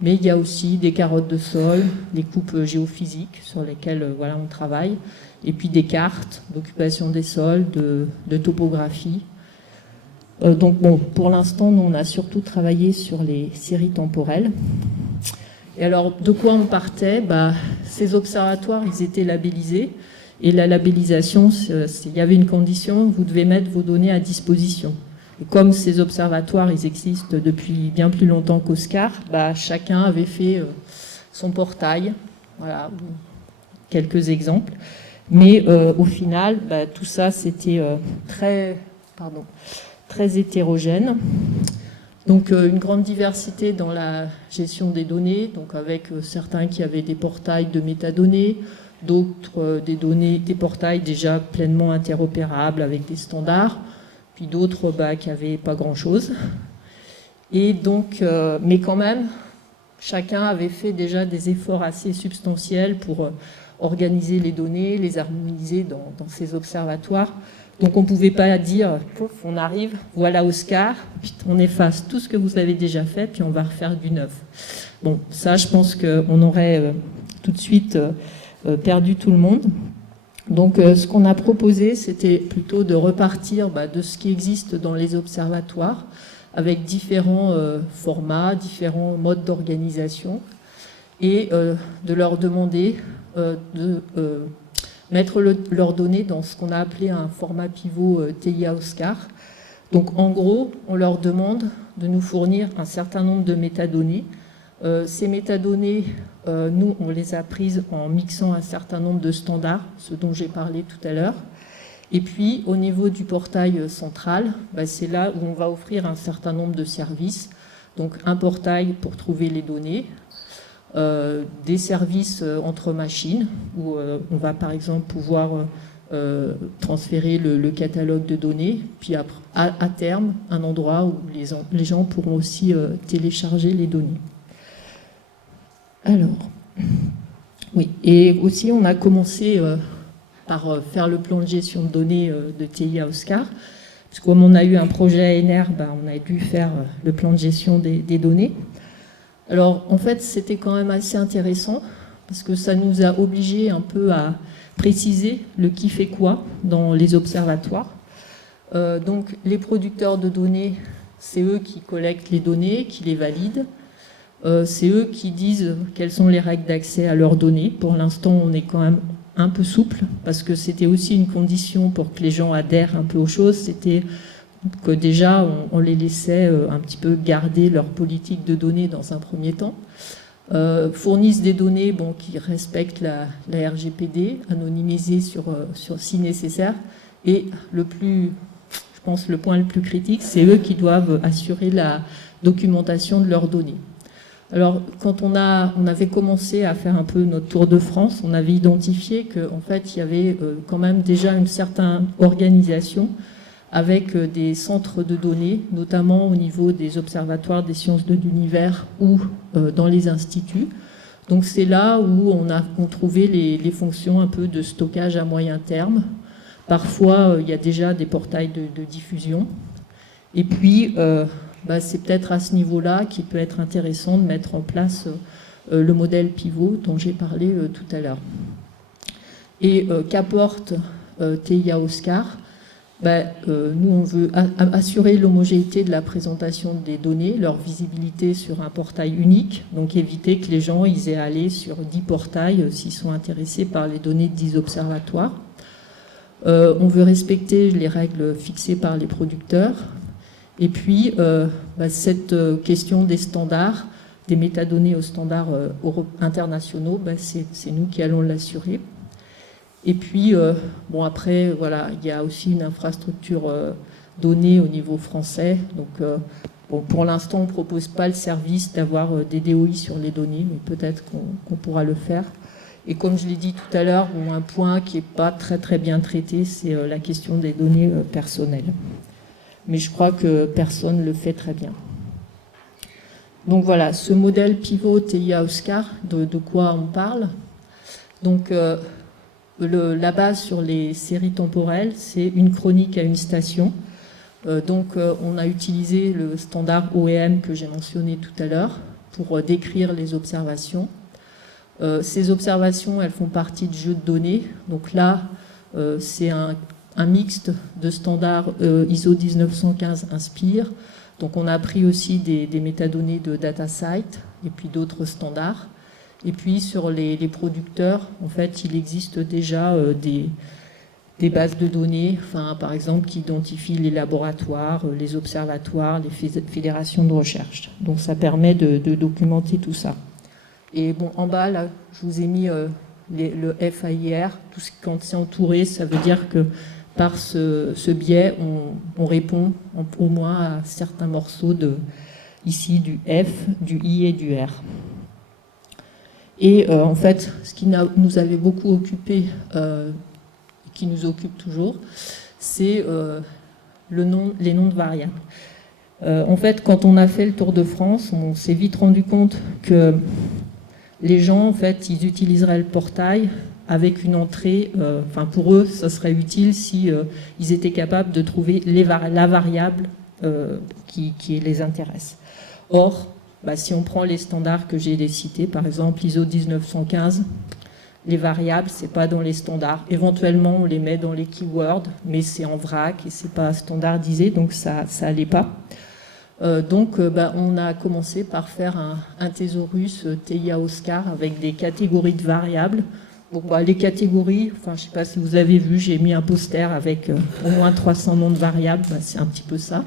Mais il y a aussi des carottes de sol, des coupes géophysiques sur lesquelles on travaille, et puis des cartes d'occupation des sols, de topographie. Donc bon, pour l'instant, nous, on a surtout travaillé sur les séries temporelles. Et alors, de quoi on partait ? Ces observatoires, ils étaient labellisés. Et la labellisation, il y avait une condition, vous devez mettre vos données à disposition. Et comme ces observatoires, ils existent depuis bien plus longtemps qu'OSCAR, chacun avait fait son portail. Voilà, quelques exemples. Mais au final, tout ça, c'était très hétérogène. Donc une grande diversité dans la gestion des données, donc avec certains qui avaient des portails de métadonnées, d'autres des portails déjà pleinement interopérables avec des standards, puis d'autres qui n'avaient pas grand-chose. Et donc, mais quand même, chacun avait fait déjà des efforts assez substantiels pour organiser les données, les harmoniser dans ces observatoires. Donc on ne pouvait pas dire, on arrive, voilà OSCAR, on efface tout ce que vous avez déjà fait, puis on va refaire du neuf. Bon, ça, je pense qu'on aurait tout de suite perdu tout le monde. Donc ce qu'on a proposé, c'était plutôt de repartir de ce qui existe dans les observatoires, avec différents formats, différents modes d'organisation, et de leur demander de mettre leurs données dans ce qu'on a appelé un format pivot TIA OSCAR. Donc en gros, on leur demande de nous fournir un certain nombre de métadonnées. Ces métadonnées, nous, on les a prises en mixant un certain nombre de standards, ce dont j'ai parlé tout à l'heure. Et puis, au niveau du portail central, c'est là où on va offrir un certain nombre de services. Donc un portail pour trouver les données, des services entre machines, où on va par exemple pouvoir transférer le catalogue de données, puis à terme, un endroit où les gens pourront aussi télécharger les données. Alors, oui, et aussi on a commencé par faire le plan de gestion de données de TIA OSCAR, parce que comme on a eu un projet ANR, on a dû faire le plan de gestion des données. Alors, en fait, c'était quand même assez intéressant, parce que ça nous a obligés un peu à préciser le qui fait quoi dans les observatoires. Donc, les producteurs de données, c'est eux qui collectent les données, qui les valident. C'est eux qui disent quelles sont les règles d'accès à leurs données. Pour l'instant, on est quand même un peu souple, parce que c'était aussi une condition pour que les gens adhèrent un peu aux choses. C'était que déjà, on les laissait un petit peu garder leur politique de données dans un premier temps. Fournissent des données qui respectent la RGPD, anonymisées si nécessaire. Et je pense le point le plus critique, c'est eux qui doivent assurer la documentation de leurs données. Alors, quand on avait commencé à faire un peu notre tour de France, on avait identifié qu'en fait, il y avait quand même déjà une certaine organisation avec des centres de données, notamment au niveau des observatoires des sciences de l'univers ou dans les instituts. Donc c'est là où on trouvait les fonctions un peu de stockage à moyen terme. Parfois, il y a déjà des portails de diffusion. Et puis, c'est peut-être à ce niveau-là qu'il peut être intéressant de mettre en place le modèle pivot dont j'ai parlé tout à l'heure. Et qu'apporte TIA OSCAR ? Nous, on veut assurer l'homogénéité de la présentation des données, leur visibilité sur un portail unique, donc éviter que les gens aient à aller sur 10 portails s'ils sont intéressés par les données de 10 observatoires. On veut respecter les règles fixées par les producteurs. Et puis, cette question des standards, des métadonnées aux standards internationaux, c'est nous qui allons l'assurer. Et puis, après, voilà, il y a aussi une infrastructure donnée au niveau français. Donc, pour l'instant, on ne propose pas le service d'avoir des DOI sur les données, mais peut-être qu'on pourra le faire. Et comme je l'ai dit tout à l'heure, un point qui n'est pas très, très bien traité, c'est la question des données personnelles. Mais je crois que personne ne le fait très bien. Donc voilà, ce modèle pivot TIA-OSCAR, de quoi on parle. Donc, la base sur les séries temporelles, c'est une chronique à une station. On a utilisé le standard OEM que j'ai mentionné tout à l'heure pour décrire les observations. Ces observations, elles font partie de jeux de données. Donc là, c'est un mixte de standards ISO 19115 Inspire. Donc on a pris aussi des métadonnées de DataCite et puis d'autres standards. Et puis sur les producteurs, en fait, il existe déjà des bases de données, par exemple, qui identifient les laboratoires, les observatoires, les fédérations de recherche. Donc ça permet de documenter tout ça. Et bon, en bas, là, je vous ai mis le FAIR. Tout ce quand c'est entouré, ça veut dire que par ce biais, on répond au moins à certains morceaux ici du F, du I et du R. Et en fait, ce qui nous avait beaucoup occupé, qui nous occupe toujours, c'est les noms de variables. En fait, quand on a fait le Tour de France, on s'est vite rendu compte que les gens, en fait, ils utiliseraient le portail avec une entrée, pour eux, ça serait utile si ils étaient capables de trouver la variable qui les intéresse. Or, si on prend les standards que j'ai cités, par exemple ISO 19115, les variables, c'est pas dans les standards. Éventuellement, on les met dans les keywords, mais c'est en vrac et c'est pas standardisé, donc ça allait pas. On a commencé par faire un thésaurus TIA-OSCAR avec des catégories de variables. Donc, les catégories, je ne sais pas si vous avez vu, j'ai mis un poster avec au moins 300 noms de variables, c'est un petit peu ça.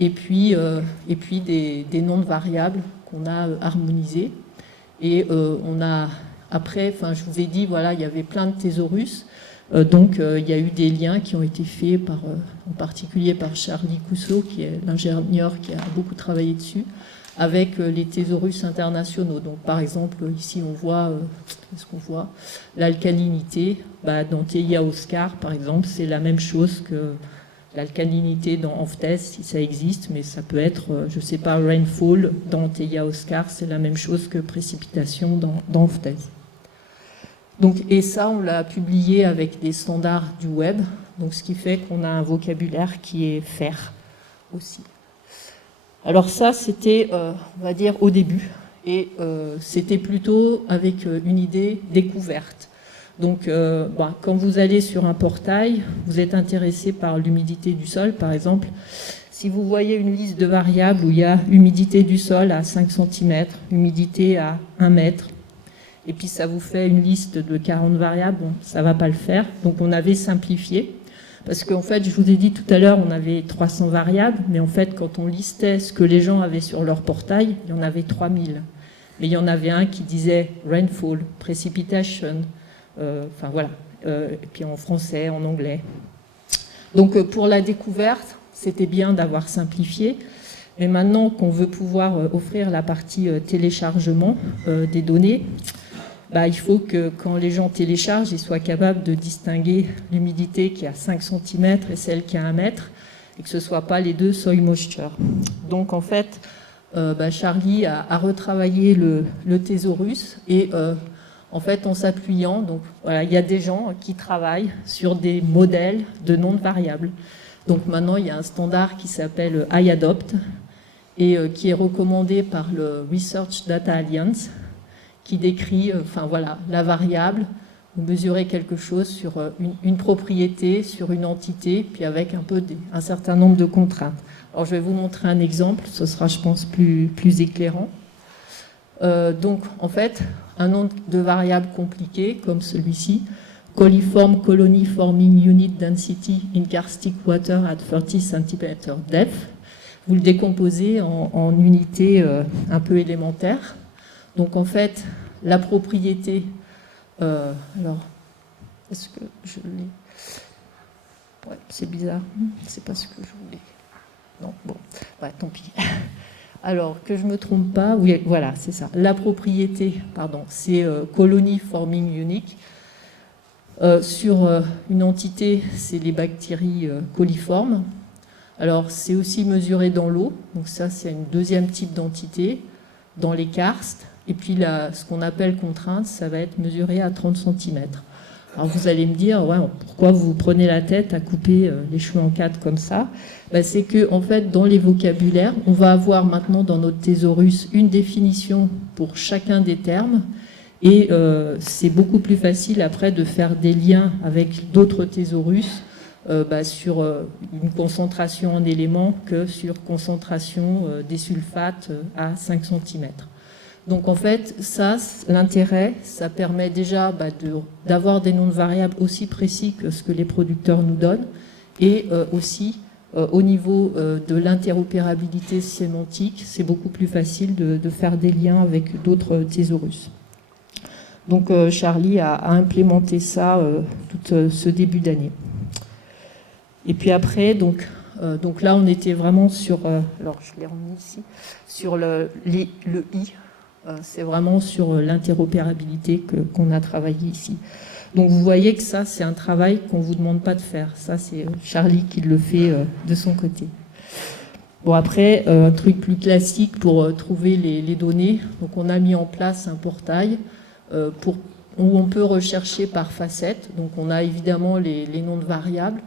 Et puis des noms de variables qu'on a harmonisés. Et on a, après, je vous ai dit, voilà, il y avait plein de thésaurus. Il y a eu des liens qui ont été faits en particulier par Charlie Cousseau, qui est l'ingénieur qui a beaucoup travaillé dessus, avec les thésaurus internationaux. Donc, par exemple, ici, on voit, qu'est-ce qu'on voit ? L'alcalinité. Dans TIA-OSCAR, par exemple, c'est la même chose que l'alcalinité dans ANFTES, si ça existe, mais ça peut être, je ne sais pas, rainfall dans TIA-OSCAR, c'est la même chose que précipitation dans ANFTES. Donc, et ça, on l'a publié avec des standards du web, donc ce qui fait qu'on a un vocabulaire qui est FAIR aussi. Alors ça, c'était, on va dire, au début, et c'était plutôt avec une idée découverte. Donc, quand vous allez sur un portail, vous êtes intéressé par l'humidité du sol, par exemple. Si vous voyez une liste de variables où il y a humidité du sol à 5 cm, humidité à 1 mètre, et puis ça vous fait une liste de 40 variables, ça ne va pas le faire. Donc on avait simplifié, parce qu'en fait, je vous ai dit tout à l'heure, on avait 300 variables, mais en fait, quand on listait ce que les gens avaient sur leur portail, il y en avait 3000. Mais il y en avait un qui disait rainfall, precipitation, et puis en français, en anglais. Donc pour la découverte, c'était bien d'avoir simplifié, mais maintenant qu'on veut pouvoir offrir la partie téléchargement des données, il faut que quand les gens téléchargent, ils soient capables de distinguer l'humidité qui est à 5 cm et celle qui est à 1 mètre, et que ce ne soit pas les deux soil moisture. Donc en fait, Charlie a retravaillé le thésaurus, et en fait, en s'appuyant, donc voilà, il y a des gens qui travaillent sur des modèles de noms de variables. Donc maintenant, il y a un standard qui s'appelle iAdopt, et qui est recommandé par le Research Data Alliance, qui décrit la variable, Vous mesurez quelque chose sur une propriété, sur une entité, puis avec un certain nombre de contraintes. Alors je vais vous montrer un exemple, ce sera je pense plus éclairant. Donc en fait, un nombre de variables compliquées comme celui-ci, coliform colony forming unit density in karstic water at 30 cm depth, vous le décomposez en unités un peu élémentaires. Donc en fait, la propriété, alors, est-ce que je l'ai? Ouais, c'est bizarre, c'est pas ce que je voulais. Non, bon, ouais, tant pis. Alors, que je ne me trompe pas, oui, voilà, c'est ça. La propriété, pardon, c'est colony forming unique. Sur une entité, c'est les bactéries coliformes. Alors, c'est aussi mesuré dans l'eau. Donc ça, c'est une deuxième type d'entité, dans les karstes. Et puis, ce qu'on appelle contrainte, ça va être mesuré à 30 cm. Alors, vous allez me dire, ouais, pourquoi vous prenez la tête à couper les cheveux en quatre comme ça? Ben, c'est que, en fait, dans les vocabulaires, on va avoir maintenant dans notre thésaurus une définition pour chacun des termes. Et c'est beaucoup plus facile après de faire des liens avec d'autres thésaurus sur une concentration en éléments que sur concentration des sulfates à 5 cm. Donc en fait, ça, l'intérêt, ça permet déjà d'avoir des noms de variables aussi précis que ce que les producteurs nous donnent, et aussi au niveau de l'interopérabilité sémantique, c'est beaucoup plus facile de faire des liens avec d'autres thésaurus. Donc Charlie a implémenté ça tout ce début d'année. Et puis après, donc là, on était vraiment sur, alors je l'ai remis ici, sur le I. C'est vraiment sur l'interopérabilité qu'on a travaillé ici. Donc vous voyez que ça, c'est un travail qu'on ne vous demande pas de faire. Ça, c'est Charlie qui le fait de son côté. Bon, après, un truc plus classique pour trouver les données. Donc on a mis en place un portail où on peut rechercher par facette. Donc on a évidemment les noms de variables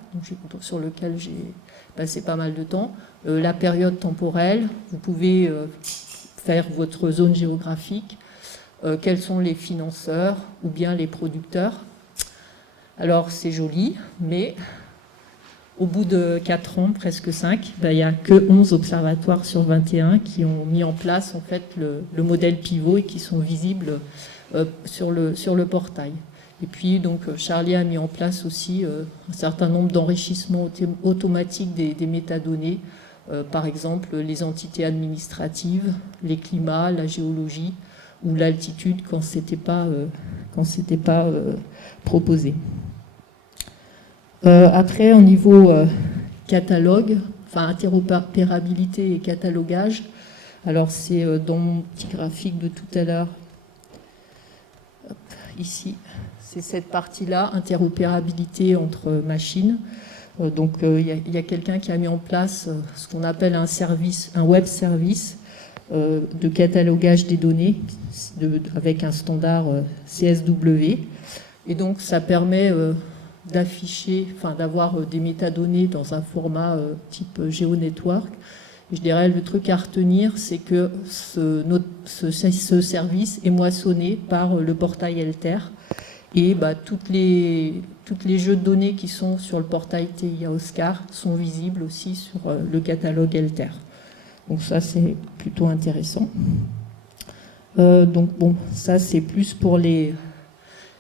sur lesquels j'ai passé pas mal de temps. La période temporelle, vous pouvez faire votre zone géographique, quels sont les financeurs ou bien les producteurs. Alors c'est joli, mais au bout de 4 ans, presque 5, il n'y a que 11 observatoires sur 21 qui ont mis en place en fait, le modèle pivot et qui sont visibles sur le portail. Et puis donc Charlie a mis en place aussi un certain nombre d'enrichissements automatiques des métadonnées, par exemple les entités administratives, les climats, la géologie ou l'altitude quand c'était pas proposé. Après, au niveau catalogue, enfin interopérabilité et catalogage, alors c'est dans mon petit graphique de tout à l'heure, ici, c'est cette partie-là, interopérabilité entre machines. Donc il y a quelqu'un qui a mis en place ce qu'on appelle un service, un web service de catalogage des données avec un standard CSW. Et donc ça permet d'afficher, enfin d'avoir des métadonnées dans un format type GeoNetwork. Et je dirais le truc à retenir, c'est que ce service est moissonné par le portail Alter. Et toutes les jeux de données qui sont sur le portail TIA Oscar sont visibles aussi sur le catalogue Alter. Donc ça, c'est plutôt intéressant. Donc bon, ça c'est plus pour les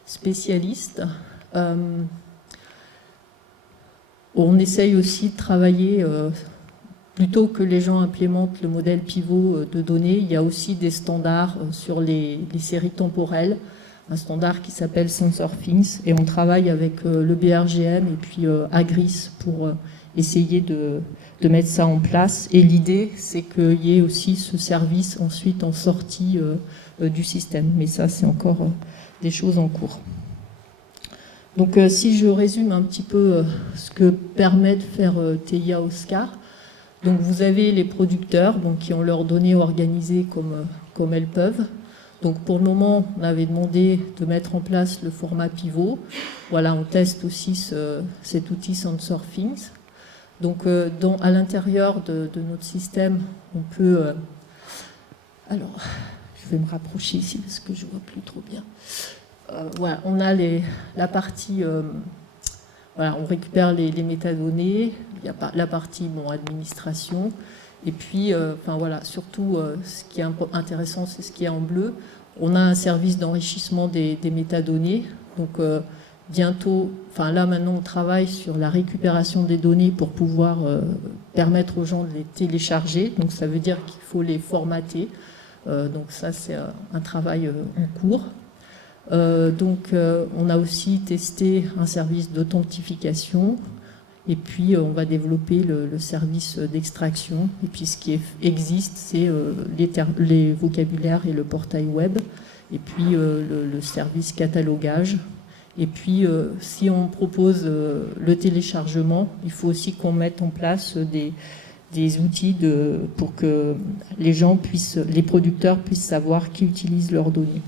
spécialistes. On essaye aussi de travailler, plutôt que les gens implémentent le modèle pivot de données, il y a aussi des standards sur les séries temporelles, un standard qui s'appelle SensorThings, et on travaille avec le BRGM et puis Agris pour essayer de mettre ça en place. Et l'idée, c'est qu'il y ait aussi ce service ensuite en sortie du système. Mais ça, c'est encore des choses en cours. Donc si je résume un petit peu ce que permet de faire TIA Oscar, donc vous avez les producteurs qui ont leurs données organisées comme elles peuvent. Donc pour le moment, on avait demandé de mettre en place le format pivot. Voilà, on teste aussi cet outil SensorThings. Donc à l'intérieur de notre système, on peut... alors, je vais me rapprocher ici parce que je ne vois plus trop bien. voilà, on a la partie, voilà, on récupère les métadonnées, il y a la partie administration, et puis, enfin voilà, surtout, ce qui est intéressant, c'est ce qui est en bleu. On a un service d'enrichissement des métadonnées, donc bientôt, enfin là maintenant, on travaille sur la récupération des données pour pouvoir permettre aux gens de les télécharger. Donc ça veut dire qu'il faut les formater. Donc ça, c'est un travail en cours. On a aussi testé un service d'authentification et puis on va développer le service d'extraction. Et puis ce qui existe, c'est les vocabulaires et le portail web et puis le service catalogage. Et puis si on propose le téléchargement, il faut aussi qu'on mette en place des outils pour que les producteurs puissent savoir qui utilise leurs données.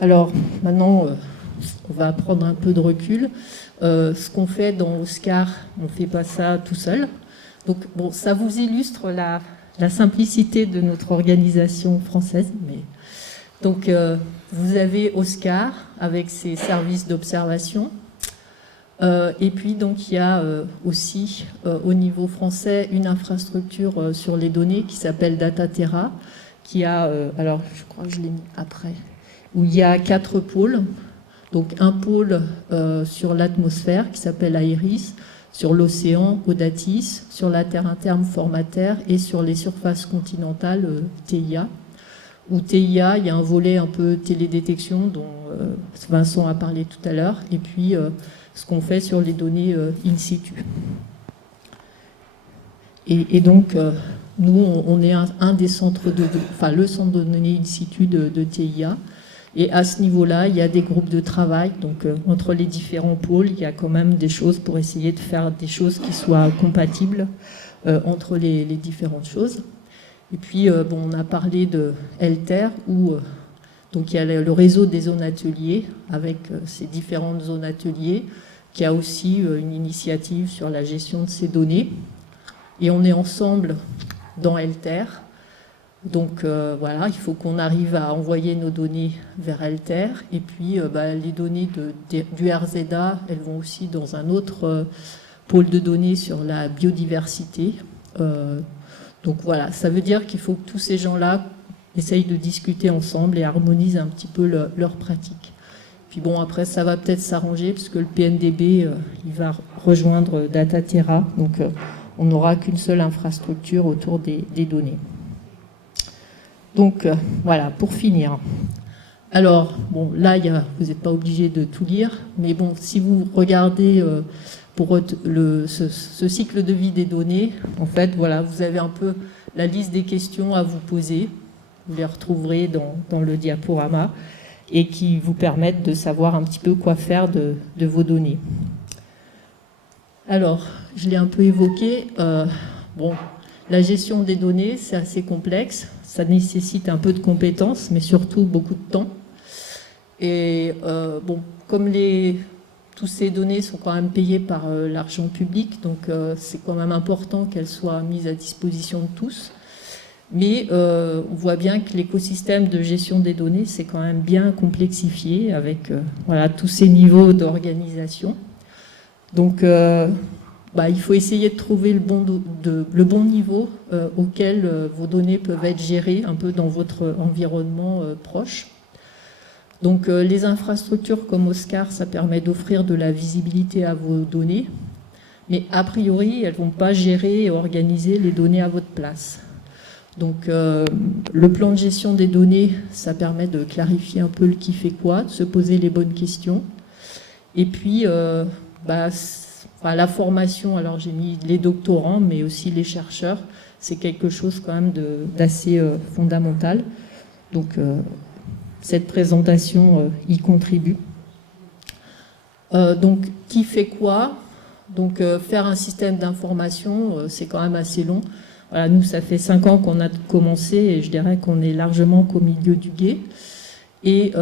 Alors maintenant, on va prendre un peu de recul. Ce qu'on fait dans Oscar, on ne fait pas ça tout seul. Donc bon, ça vous illustre la simplicité de notre organisation française. Donc vous avez Oscar avec ses services d'observation. Et puis donc il y a aussi au niveau français une infrastructure sur les données qui s'appelle DataTerra, qui a, alors je crois que je l'ai mis après, où il y a 4 pôles. Donc un pôle sur l'atmosphère qui s'appelle Aeris, sur l'océan Audatis, sur la terre interne Formater et sur les surfaces continentales TIA. Où TIA, il y a un volet un peu télédétection dont Vincent a parlé tout à l'heure, et puis ce qu'on fait sur les données in situ. Et donc, nous, on est un des centres le centre de données in situ de TIA. Et à ce niveau-là, il y a des groupes de travail. Donc, entre les différents pôles, il y a quand même des choses pour essayer de faire des choses qui soient compatibles entre les différentes choses. Et puis, on a parlé de Helter, où donc il y a le réseau des zones ateliers, avec ces différentes zones ateliers, qui a aussi une initiative sur la gestion de ces données. Et on est ensemble dans Helter. Donc voilà, il faut qu'on arrive à envoyer nos données vers Helter. Et puis les données du RZA, elles vont aussi dans un autre pôle de données sur la biodiversité. Donc voilà, ça veut dire qu'il faut que tous ces gens-là essayent de discuter ensemble et harmonisent un petit peu leurs pratiques. Puis bon, après, ça va peut-être s'arranger puisque le PNDB, il va rejoindre DataTerra. Donc on n'aura qu'une seule infrastructure autour des données. Donc voilà, pour finir. Alors, bon, là, vous n'êtes pas obligé de tout lire, mais bon, si vous regardez pour ce cycle de vie des données, en fait, voilà, vous avez un peu la liste des questions à vous poser. Vous les retrouverez dans le diaporama et qui vous permettent de savoir un petit peu quoi faire de vos données. Alors, je l'ai un peu évoqué. La gestion des données, c'est assez complexe. Ça nécessite un peu de compétences, mais surtout beaucoup de temps. Et comme toutes ces données sont quand même payées par l'argent public, donc c'est quand même important qu'elles soient mises à disposition de tous. Mais on voit bien que l'écosystème de gestion des données, c'est quand même bien complexifié avec tous ces niveaux d'organisation. Donc, il faut essayer de trouver le bon niveau auquel vos données peuvent être gérées un peu dans votre environnement proche. Donc les infrastructures comme Oscar, ça permet d'offrir de la visibilité à vos données, mais a priori, elles ne vont pas gérer et organiser les données à votre place. Donc le plan de gestion des données, ça permet de clarifier un peu le qui fait quoi, de se poser les bonnes questions. Et puis, la formation, alors j'ai mis les doctorants, mais aussi les chercheurs, c'est quelque chose quand même d'assez fondamental. Donc cette présentation y contribue. Donc qui fait quoi? Donc faire un système d'information, c'est quand même assez long. Voilà, nous, ça fait 5 ans qu'on a commencé et je dirais qu'on est largement qu'au milieu du gué. Et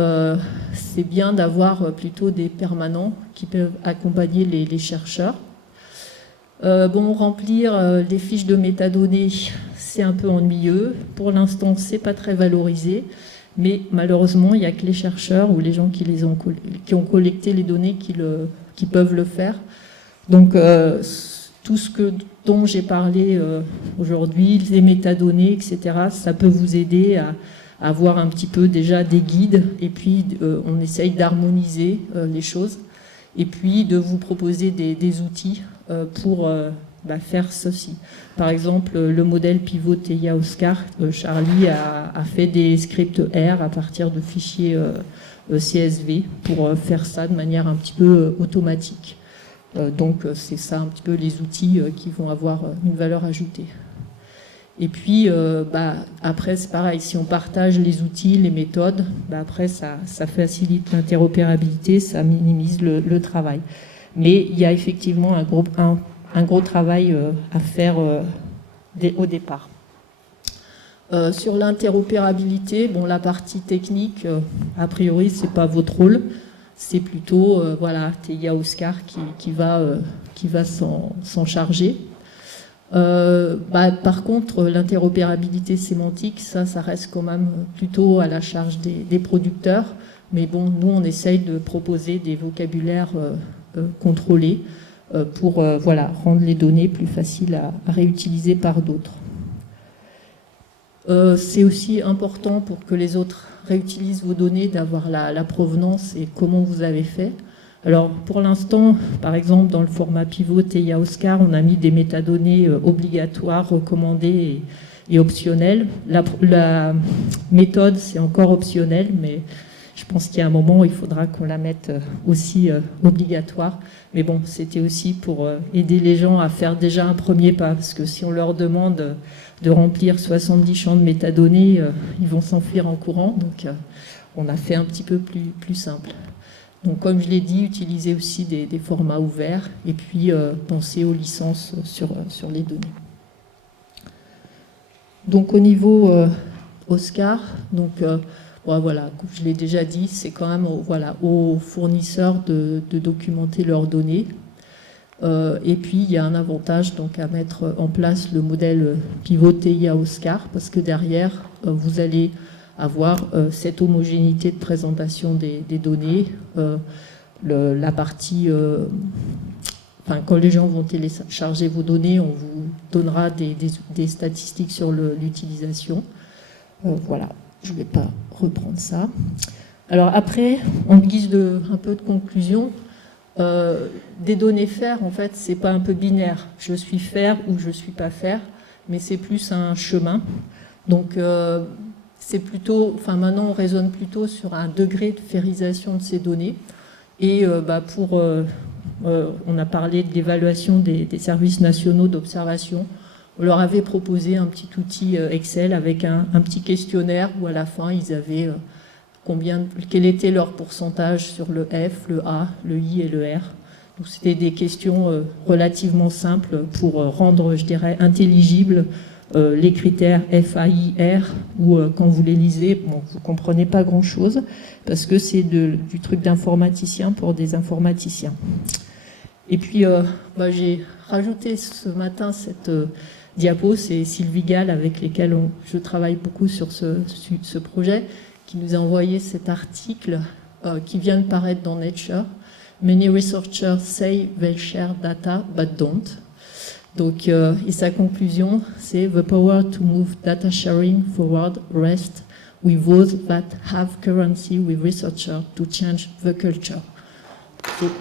c'est bien d'avoir plutôt des permanents qui peuvent accompagner les chercheurs. Remplir les fiches de métadonnées, c'est un peu ennuyeux. Pour l'instant, c'est pas très valorisé. mais malheureusement, il n'y a que les chercheurs ou les gens qui ont collecté les données qui peuvent le faire. Donc, tout ce dont j'ai parlé aujourd'hui, les métadonnées, etc., ça peut vous aider à avoir un petit peu déjà des guides, et puis on essaye d'harmoniser les choses, et puis de vous proposer des outils pour faire ceci. Par exemple, le modèle pivot TIA Oscar, Charlie a fait des scripts R à partir de fichiers CSV pour faire ça de manière un petit peu automatique. Donc c'est ça un petit peu les outils qui vont avoir une valeur ajoutée. Et puis après c'est pareil, si on partage les outils, les méthodes, après ça facilite l'interopérabilité, ça minimise le travail. Mais il y a effectivement un gros travail à faire au départ. Sur l'interopérabilité, bon, la partie technique, a priori c'est pas votre rôle. C'est plutôt TIA Oscar qui va s'en charger. Par contre, l'interopérabilité sémantique, ça reste quand même plutôt à la charge des producteurs. Mais bon, nous, on essaye de proposer des vocabulaires contrôlés pour rendre les données plus faciles à réutiliser par d'autres. C'est aussi important pour que les autres réutilisent vos données d'avoir la provenance et comment vous avez fait. Alors pour l'instant, par exemple dans le format pivot TIA Oscar, on a mis des métadonnées obligatoires, recommandées et optionnelles. La méthode, c'est encore optionnel, mais je pense qu'il y a un moment où il faudra qu'on la mette aussi obligatoire. Mais bon, c'était aussi pour aider les gens à faire déjà un premier pas, parce que si on leur demande de remplir 70 champs de métadonnées, ils vont s'enfuir en courant. Donc on a fait un petit peu plus simple. Donc comme je l'ai dit, utilisez aussi des formats ouverts et puis pensez aux licences sur les données. Donc au niveau Oscar, donc comme je l'ai déjà dit, c'est quand même aux fournisseurs de documenter leurs données. Et puis il y a un avantage donc à mettre en place le modèle pivot TIA Oscar, parce que derrière vous allez avoir cette homogénéité de présentation des données, la partie quand les gens vont télécharger vos données, on vous donnera des statistiques sur l'utilisation. Voilà, je ne vais pas reprendre ça. Alors après, en guise un peu de conclusion, des données faire, en fait, c'est pas un peu binaire. Je suis faire ou je suis pas faire, mais c'est plus un chemin. Donc c'est plutôt, maintenant on raisonne plutôt sur un degré de férisation de ces données. Et on a parlé de l'évaluation des services nationaux d'observation. On leur avait proposé un petit outil Excel avec un petit questionnaire où à la fin ils avaient quel était leur pourcentage sur le F, le A, le I et le R. Donc c'était des questions relativement simples pour rendre, je dirais, intelligibles les critères F, A, I, R, où quand vous les lisez, vous ne comprenez pas grand-chose, parce que c'est du truc d'informaticien pour des informaticiens. Et puis, j'ai rajouté ce matin cette diapo, c'est Sylvie Gall, avec lesquelles je travaille beaucoup sur ce projet, qui nous a envoyé cet article qui vient de paraître dans Nature. Many researchers say they share data, but don't. Donc, et sa conclusion, c'est The power to move data sharing forward rests with those that have currency with researchers to change the culture.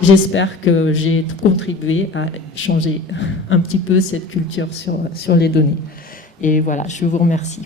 J'espère que j'ai contribué à changer un petit peu cette culture sur les données. Et voilà, je vous remercie.